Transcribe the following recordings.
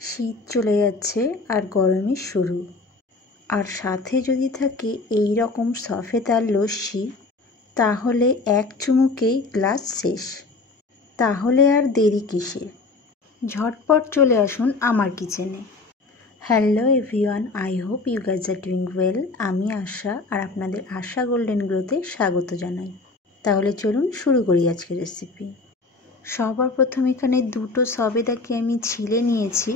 শীত চলে যাচ্ছে আর গরমের শুরু, আর সাথে যদি থাকে এই রকম সফেদার লস্যি, তাহলে এক চুমুকেই গ্লাস শেষ। তাহলে আর দেরি কিসের, ঝটপট চলে আসুন আমার কিচেনে। Hello everyone, I hope you guys are doing well. আমি আশা, আর আপনাদের আশা গোল্ডেন গ্রোতে স্বাগত জানাই। তাহলে চলুন শুরু করি আজকের রেসিপি। সবার প্রথম এখানে দুটো সবেদাকে আমি ছিলে নিয়েছি,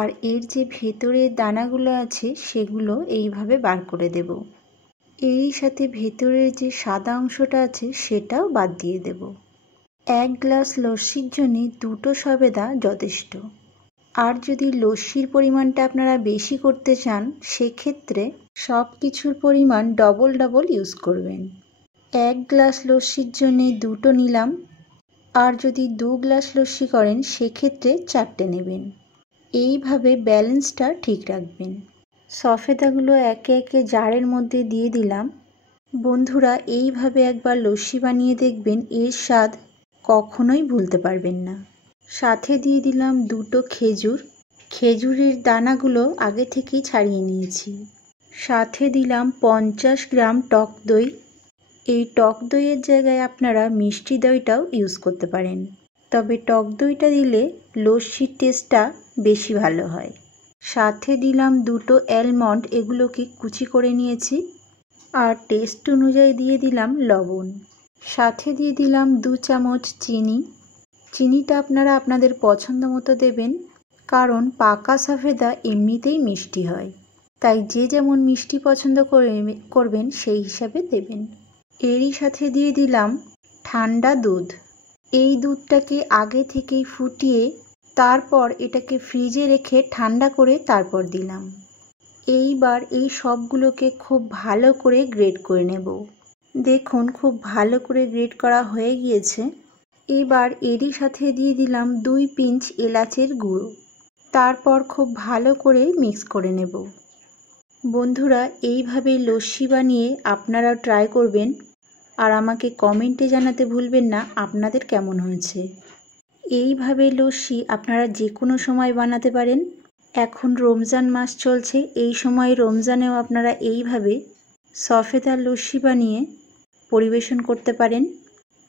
আর এর যে ভেতরের দানাগুলো আছে সেগুলো এইভাবে বার করে দেব। এরই সাথে ভেতরের যে সাদা অংশটা আছে সেটাও বাদ দিয়ে দেব। এক গ্লাস লস্যির জন্য দুটো সবেদা যথেষ্ট। আর যদি লস্যির পরিমাণটা আপনারা বেশি করতে চান, সেক্ষেত্রে সব কিছুর পরিমাণ ডবল ইউজ করবেন। এক গ্লাস লস্যির জন্যে দুটো নিলাম, আর যদি 2 গ্লাস লস্যি করেন সেক্ষেত্রে 4টে নেবেন। এইভাবে ব্যালেন্সটা ঠিক রাখবেন। সফেদাগুলো একে একে জারের মধ্যে দিয়ে দিলাম। বন্ধুরা, এইভাবে একবার লস্যি বানিয়ে দেখবেন, এর স্বাদ কখনোই ভুলতে পারবেন না। সাথে দিয়ে দিলাম দুটো খেজুর। খেজুরের দানাগুলো আগে থেকেই ছাড়িয়ে নিয়েছি। সাথে দিলাম 50 গ্রাম টক দই। এই টক দইয়ের জায়গায় আপনারা মিষ্টি দইটাও ইউজ করতে পারেন, তবে টক দইটা দিলে লস্যির টেস্টটা বেশি ভালো হয়। সাথে দিলাম দুটো অ্যালমন্ড, এগুলোকে কুচি করে নিয়েছি। আর টেস্ট অনুযায়ী দিয়ে দিলাম লবণ। সাথে দিয়ে দিলাম 2 চামচ চিনি। চিনিটা আপনারা আপনাদের পছন্দ মতো দেবেন, কারণ পাকা সফেদা এমনিতেই মিষ্টি হয়, তাই যে যেমন মিষ্টি পছন্দ করবেন সেই হিসাবে দেবেন। এরই সাথে দিয়ে দিলাম ঠান্ডা দুধ। এই দুধটাকে আগে থেকেই ফুটিয়ে তারপর এটাকে ফ্রিজে রেখে ঠান্ডা করে তারপর দিলাম। এইবার এই সবগুলোকে খুব ভালো করে গ্রেট করে নেব। দেখুন, খুব ভালো করে গ্রেট করা হয়ে গিয়েছে। এবার এরই সাথে দিয়ে দিলাম 2 পিঞ্চ এলাচের গুঁড়ো। তারপর খুব ভালো করে মিক্স করে নেব। বন্ধুরা, এইভাবে লস্যি বানিয়ে আপনারাও ট্রাই করবেন, আর আমাকে কমেন্টে জানাতে ভুলবেন না আপনাদের কেমন হয়েছে। এইভাবে লস্যি আপনারা যে কোনো সময় বানাতে পারেন। এখন রমজান মাস চলছে, এই সময় রমজানেও আপনারা এইভাবে সফেদার লস্যি বানিয়ে পরিবেশন করতে পারেন।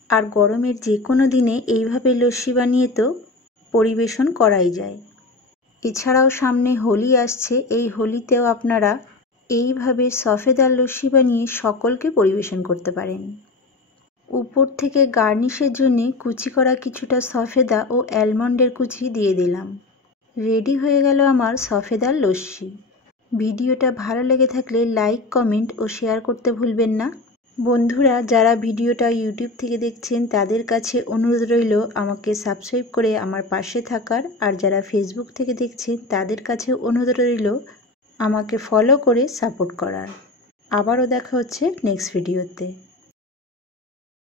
আর গরমের যে কোনো দিনে এইভাবে লস্যি বানিয়ে তো পরিবেশন করাই যায়। এছাড়াও সামনে হোলি আসছে, এই হোলিতেও আপনারা এইভাবে সফেদার লস্যি বানিয়ে সকলকে পরিবেশন করতে পারেন। উপর থেকে গার্নিশের জন্য কুচি করা কিছুটা সফেদা ও অ্যালমন্ডের কুচি দিয়ে দিলাম। রেডি হয়ে গেল আমার সফেদার লস্যি। ভিডিওটা ভালো লেগে থাকলে লাইক, কমেন্ট ও শেয়ার করতে ভুলবেন না। বন্ধুরা, যারা ভিডিওটা ইউটিউব থেকে দেখছেন তাদের কাছে অনুরোধ রইল আমাকে সাবস্ক্রাইব করে আমার পাশে থাকার, আর যারা ফেসবুক থেকে দেখছেন তাদের কাছে অনুরোধ রইল আমাকে ফলো করে সাপোর্ট করার। আবারও দেখা হচ্ছে নেক্সট ভিডিওতে।